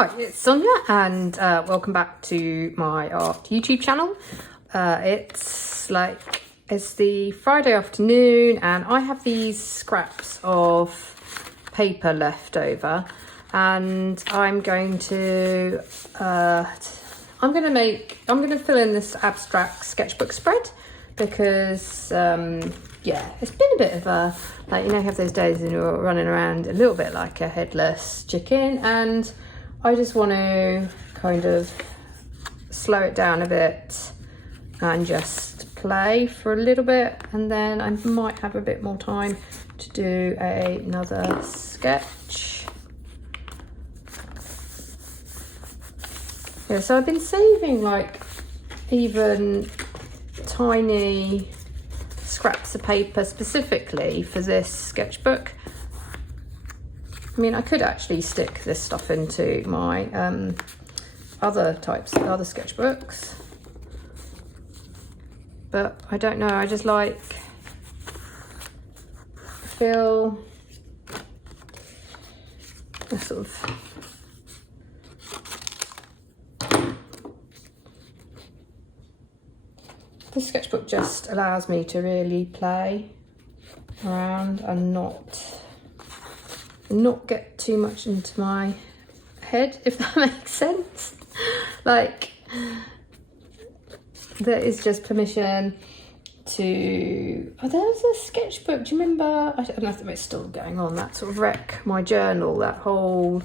Hi, it's Sonia and welcome back to my art YouTube channel. It's the Friday afternoon and I have these scraps of paper left over and I'm going to fill in this abstract sketchbook spread because yeah, it's been a bit of a, you have those days when you're running around a little bit like a headless chicken, and I just want to kind of slow it down a bit and just play for a little bit, and then I might have a bit more time to do another sketch. Yeah, so I've been saving even tiny scraps of paper specifically for this sketchbook. I mean, I could actually stick this stuff into my other sketchbooks, but I don't know, I just feel a sort of the sketchbook just allows me to really play around and not get too much into my head, if that makes sense. There is just permission to, there was a sketchbook, do you remember? I don't know if it's still going on, that sort of wreck my journal, that whole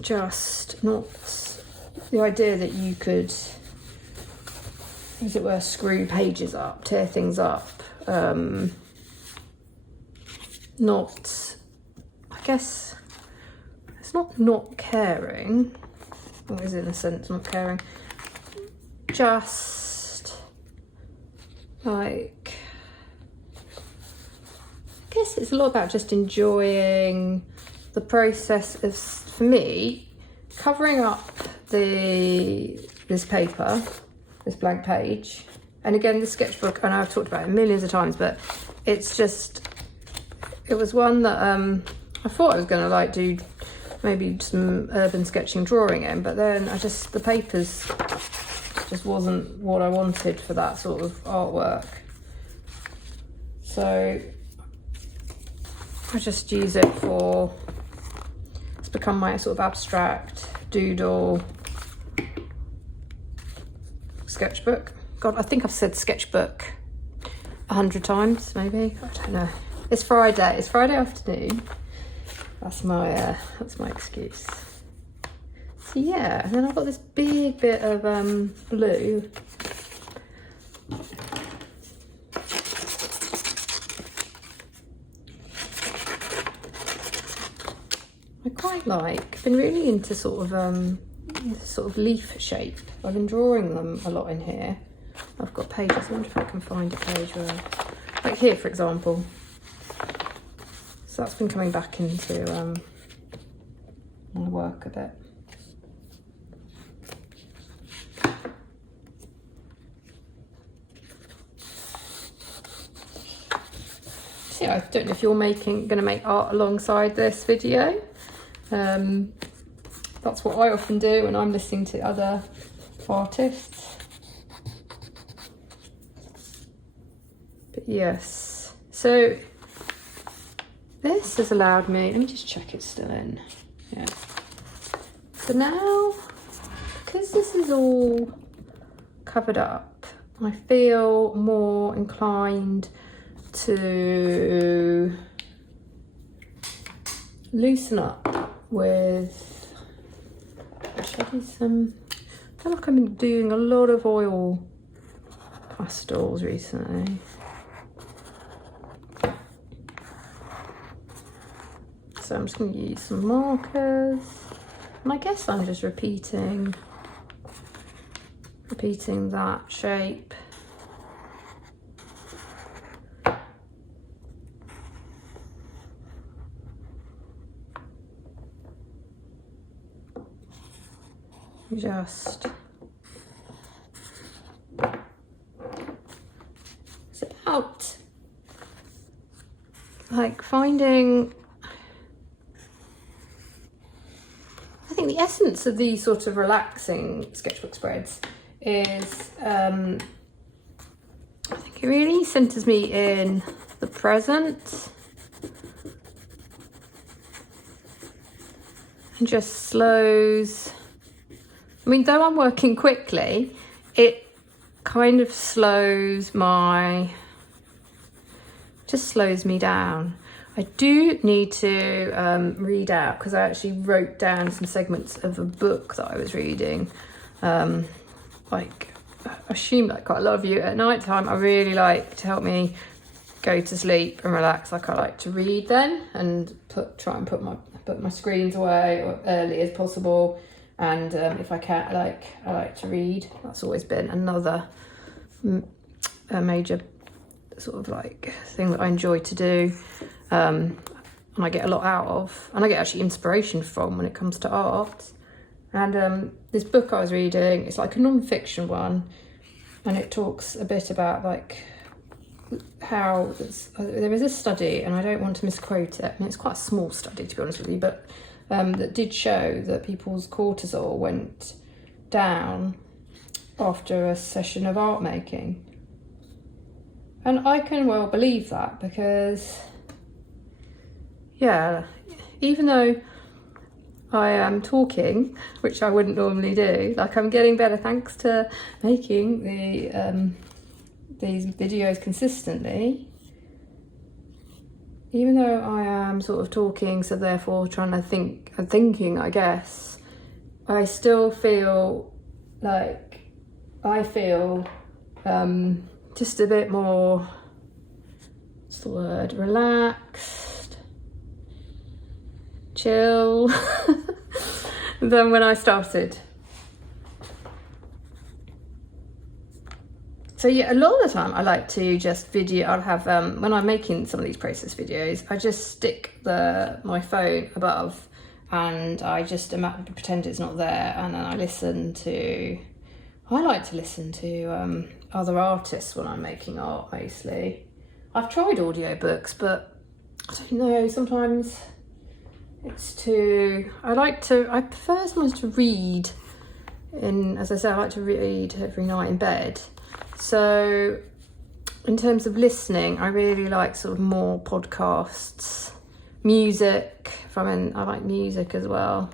just not the idea that you could, as it were, screw pages up, tear things up, I guess it's not caring, or is it in a sense not caring, just I guess it's a lot about just enjoying the process of, for me, covering up this paper, this blank page. And again, the sketchbook, I know I've talked about it millions of times, but it's just, it was one that I thought I was going to do maybe some urban sketching drawing in, but then the papers just wasn't what I wanted for that sort of artwork. So I just use it for, it's become my sort of abstract doodle sketchbook. God, I think I've said sketchbook 100 times, maybe. I don't know. It's Friday. It's Friday afternoon. That's my excuse. So yeah, and then I've got this big bit of blue. I quite I've been really into sort of leaf shape. I've been drawing them a lot in here. I've got pages. I wonder if I can find a page where, like here, for example. So that's been coming back into my work a bit. So yeah, I don't know if you're going to make art alongside this video. That's what I often do when I'm listening to other artists. But yes, so this has allowed me, let me just check it's still in. Yeah. So now, because this is all covered up, I feel more inclined to loosen up with, should I do some, I feel like I've been doing a lot of oil pastels recently. So I'm just going to use some markers, and I guess I'm just repeating that shape. Just, it's about finding I think the essence of these sort of relaxing sketchbook spreads is, I think it really centres me in the present and just slows. I mean, though I'm working quickly, it kind of slows me down. I do need to read out, because I actually wrote down some segments of a book that I was reading. Like, I assume like quite a lot of you at night time, I really like to help me go to sleep and relax. Like, I like to read then and try and put my screens away early as possible. And if I can, I like to read. That's always been another a major sort of like thing that I enjoy to do. And I get a lot out of, and I get actually inspiration from when it comes to art. And this book I was reading, it's like a non-fiction one, and it talks a bit about like how there is a study, and I don't want to misquote it, and it's quite a small study to be honest with you, but that did show that people's cortisol went down after a session of art making. And I can well believe that, because yeah, even though I am talking, which I wouldn't normally do, like I'm getting better thanks to making these videos consistently. Even though I am sort of talking, so therefore thinking, I guess, I still feel like just a bit more, what's the word, relaxed, chill than when I started. So yeah, a lot of the time I like to just I'll have, when I'm making some of these process videos, I just stick my phone above and I just pretend it's not there, and then I like to listen to other artists when I'm making art mostly. I've tried audiobooks, but I don't know, sometimes it's too, I prefer sometimes to read as I say, I like to read every night in bed. So in terms of listening, I really like sort of more podcasts, music. I like music as well.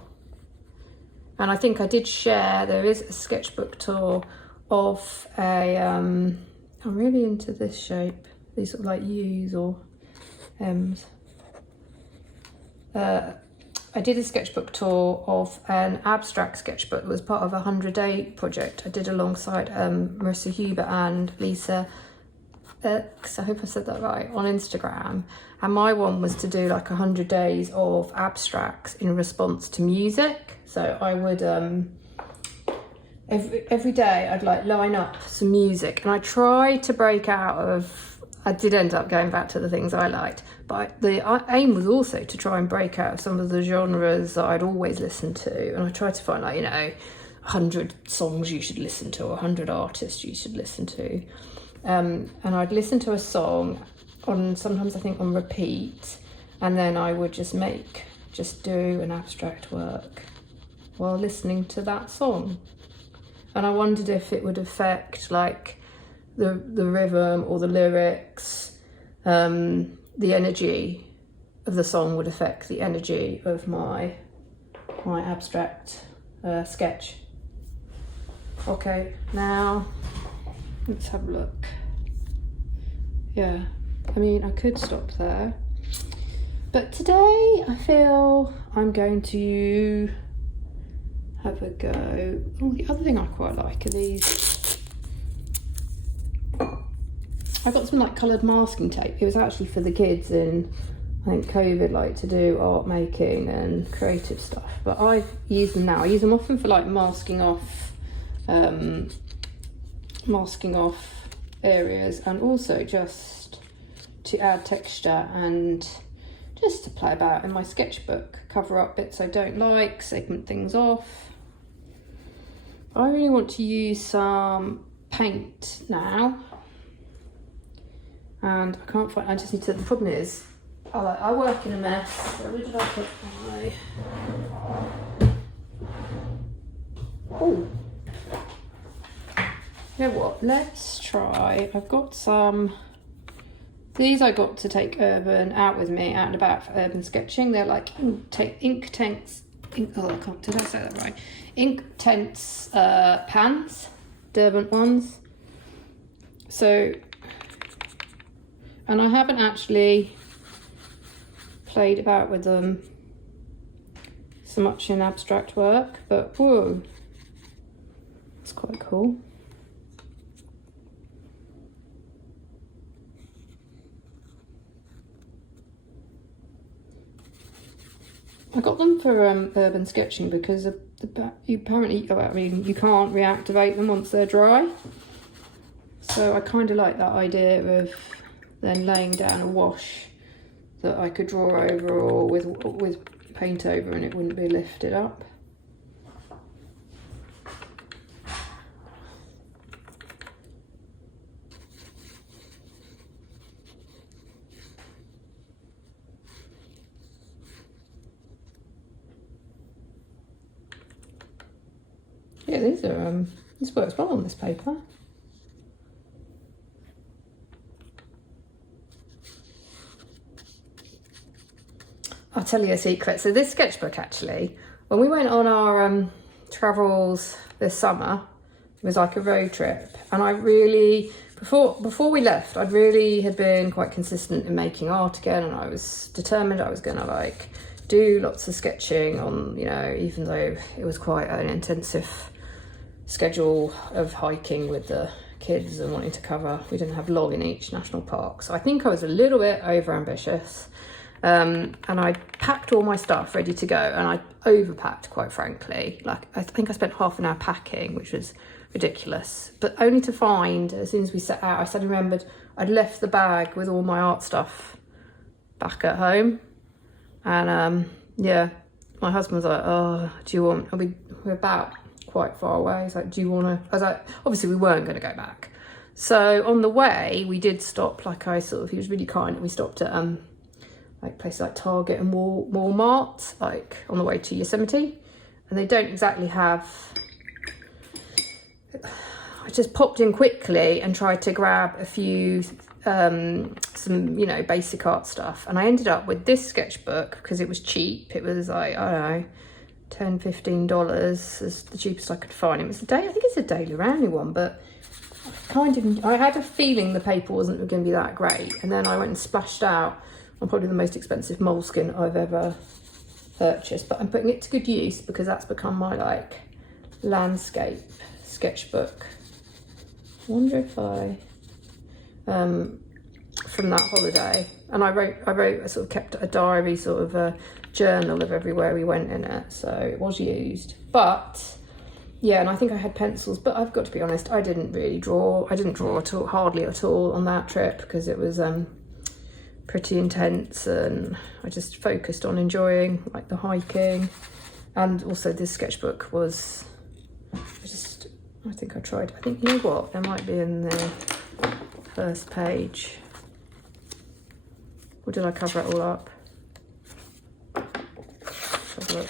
And I think I did share, there is a sketchbook tour of I'm really into this shape, these sort of like U's or M's. I did a sketchbook tour of an abstract sketchbook that was part of a 100-day project I did alongside Marissa Huber and Lisa X, I hope I said that right, on Instagram. And my one was to do like 100 days of abstracts in response to music. So I would, every day I'd like line up some music, and I tried to break out of, I did end up going back to the things I liked, but the aim was also to try and break out of some of the genres that I'd always listened to. And I tried to find 100 songs you should listen to, or 100 artists you should listen to. And I'd listen to a song sometimes I think on repeat, and then I would just do an abstract work while listening to that song. And I wondered if it would affect like the rhythm or the lyrics, the energy of the song would affect the energy of my abstract sketch. Okay, now let's have a look. Yeah, I mean, I could stop there, but today I feel I'm going to have a go. Oh, the other thing I quite like are these. I got some like coloured masking tape. It was actually for the kids in, I think, COVID, like to do art making and creative stuff. But I use them now. I use them often for like masking off areas, and also just to add texture and just to play about in my sketchbook, cover up bits I don't like, segment things off. I really want to use some paint now, and I can't find, I just need to, the problem is I work in a mess. Where did I put Oh, you know what? Let's try. I've got some. These I got to take Urban out with me out and about for urban sketching. They're like ink tents. Oh, did I say that right? Ink tents pans, Derwent ones. So, and I haven't actually played about with them so much in abstract work, but whoa, it's quite cool. I got them for urban sketching because you apparently, I mean, you can't reactivate them once they're dry. So I kind of like that idea of then laying down a wash that I could draw over or with paint over and it wouldn't be lifted up. Yeah, these are this works well on this paper. I'll tell you a secret. So this sketchbook, actually, when we went on our travels this summer, it was like a road trip, and I really, before we left, I'd really had been quite consistent in making art again, and I was determined I was going to like do lots of sketching on, you know, even though it was quite an intensive schedule of hiking with the kids and wanting to cover. We didn't have long in each national park, so I think I was a little bit over ambitious. And I packed all my stuff ready to go, and I overpacked, quite frankly. Like, I think I spent half an hour packing, which was ridiculous, but only to find, as soon as we set out, I suddenly remembered I'd left the bag with all my art stuff back at home. And yeah, my husband was like, oh, do you want, we're about quite far away. He's like, do you want to, I was like, obviously we weren't going to go back. So on the way, we did stop, like he was really kind, and we stopped at like places like Target and Walmart, like on the way to Yosemite, and they don't exactly have. I just popped in quickly and tried to grab a few some, you know, basic art stuff, and I ended up with this sketchbook because it was cheap. It was like, I don't know, $10-15 is the cheapest I could find. It was I think it's a Daily Roundy one, but I had a feeling the paper wasn't going to be that great, and then I went and splashed out on probably the most expensive moleskin I've ever purchased, but I'm putting it to good use because that's become my like landscape sketchbook. I wonder if I from that holiday, and I sort of kept a diary, sort of a journal of everywhere we went in it, so it was used. But yeah, and I think I had pencils, but I've got to be honest, I didn't draw at all, hardly at all on that trip, because it was pretty intense, and I just focused on enjoying like the hiking. And also this sketchbook was I think you know what, there might be in the first page, or did I cover it all up? Let's have a look.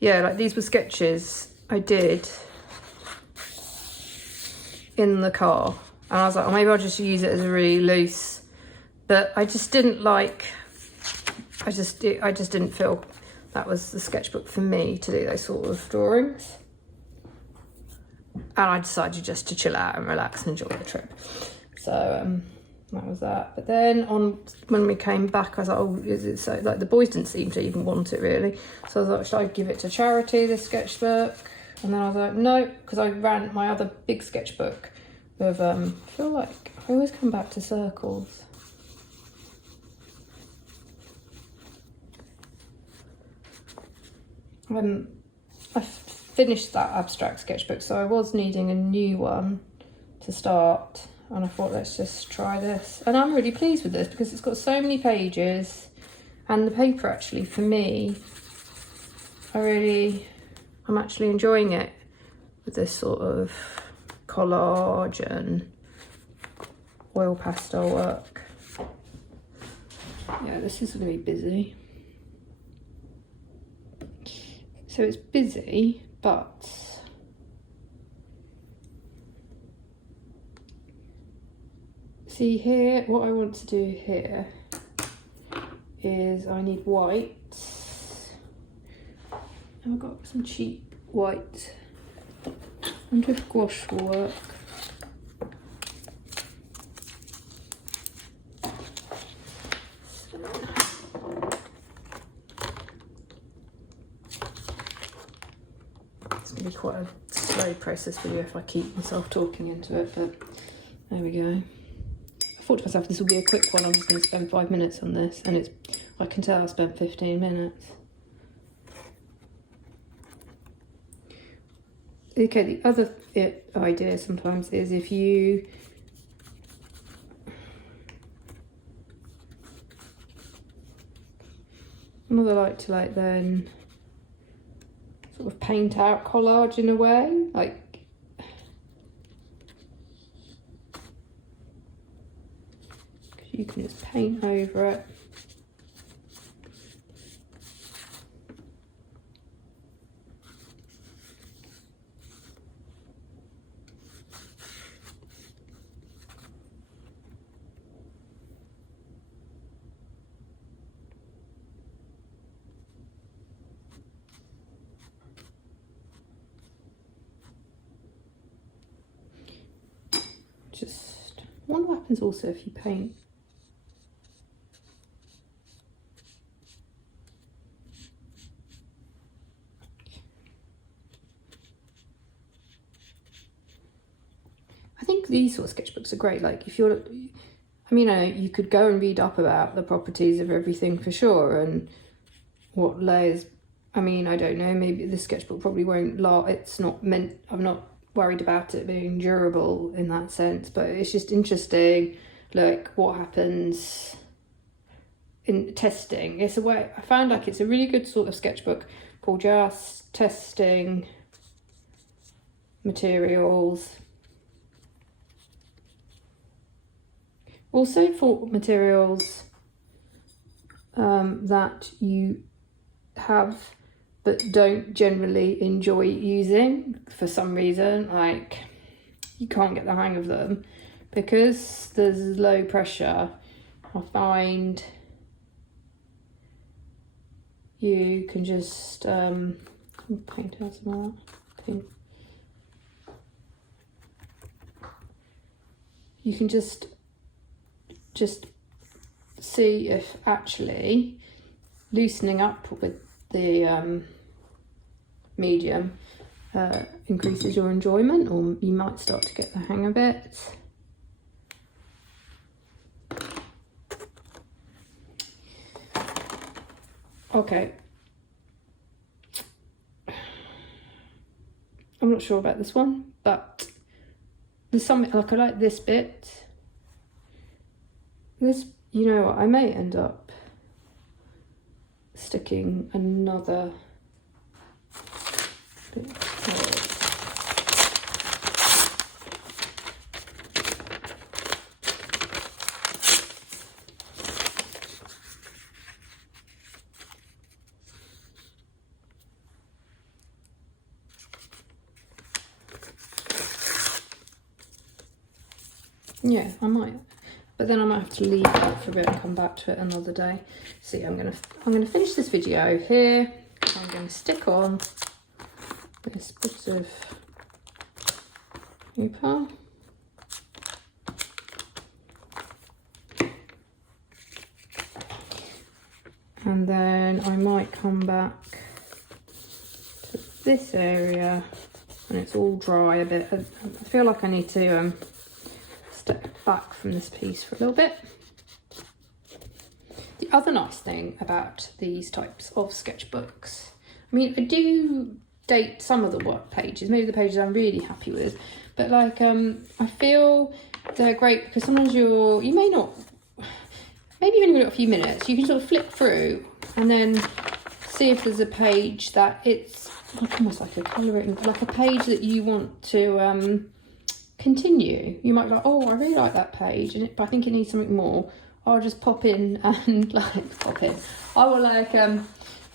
Yeah, like these were sketches I did in the car, and I was like, oh, maybe I'll just use it as a really loose, but I just didn't like, I just didn't feel that was the sketchbook for me to do those sort of drawings. And I decided just to chill out and relax and enjoy the trip. So that was that. But then when we came back, I was like, oh, is it so, like the boys didn't seem to even want it really. So I was like, should I give it to charity, this sketchbook? And then I was like, no, because I ran my other big sketchbook with, I feel like I always come back to circles. I finished that abstract sketchbook, so I was needing a new one to start, and I thought, let's just try this. And I'm really pleased with this because it's got so many pages, and the paper actually, for me, I'm actually enjoying it with this sort of collage and oil pastel work. Yeah, this is going to be busy. So it's busy, but see here, what I want to do here is I need white. And I've got some cheap white. I wonder if gouache will work. It's going to be quite a slow process video if I keep myself talking into it, but there we go. I thought to myself this will be a quick one, I'm just going to spend 5 minutes on this, and it's, I can tell I spent 15 minutes. Okay, the other idea sometimes is if you another like to like then sort of paint out collage in a way, like you can just paint over it. Just wonder what happens also if you paint. I think these sort of sketchbooks are great. Like if you're, I mean, you could go and read up about the properties of everything for sure, and what layers. I mean, I don't know. Maybe the sketchbook probably won't last. It's not meant. I'm not worried about it being durable in that sense, but it's just interesting, like what happens in testing. It's a way, I found like it's a really good sort of sketchbook for just testing materials. Also for materials that you have but don't generally enjoy using for some reason, like you can't get the hang of them because there's low pressure. I find you can just paint out some of that. You can just see if actually loosening up with the medium increases your enjoyment, or you might start to get the hang of it. Okay, I'm not sure about this one, but there's something like I like this bit. This, you know what, I may end up sticking another bit. Yeah, I might, but then I might have to leave it for a bit and come back to it another day. See, I'm gonna finish this video here. I'm going to stick on this bit of paper. And then I might come back to this area when it's all dry a bit. I feel like I need to step back from this piece for a little bit. The other nice thing about these types of sketchbooks, I mean, I do date some of the work pages, maybe the pages I'm really happy with, but like I feel they're great because sometimes you may not, maybe you've only got a few minutes, you can sort of flip through and then see if there's a page that it's like almost like a colouring, like a page that you want to continue. You might be like, oh, I really like that page, but I think it needs something more. I'll just pop in and like I will like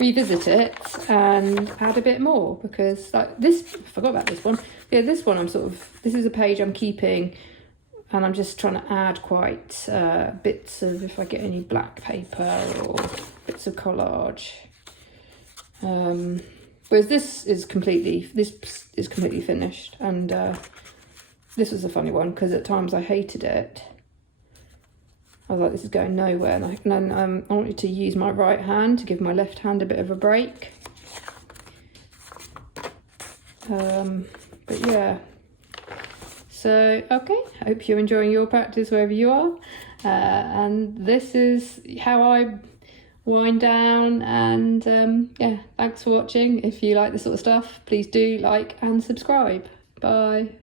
revisit it and add a bit more, because like this, I forgot about this one. Yeah, this one this is a page I'm keeping, and I'm just trying to add quite bits of, if I get any black paper or bits of collage. Whereas this is completely finished, and this was a funny one because at times I hated it. I was like, this is going nowhere, and then I wanted to use my right hand to give my left hand a bit of a break. But yeah, so okay, I hope you're enjoying your practice wherever you are, and this is how I wind down. And yeah, thanks for watching. If you like this sort of stuff, please do like and subscribe. Bye.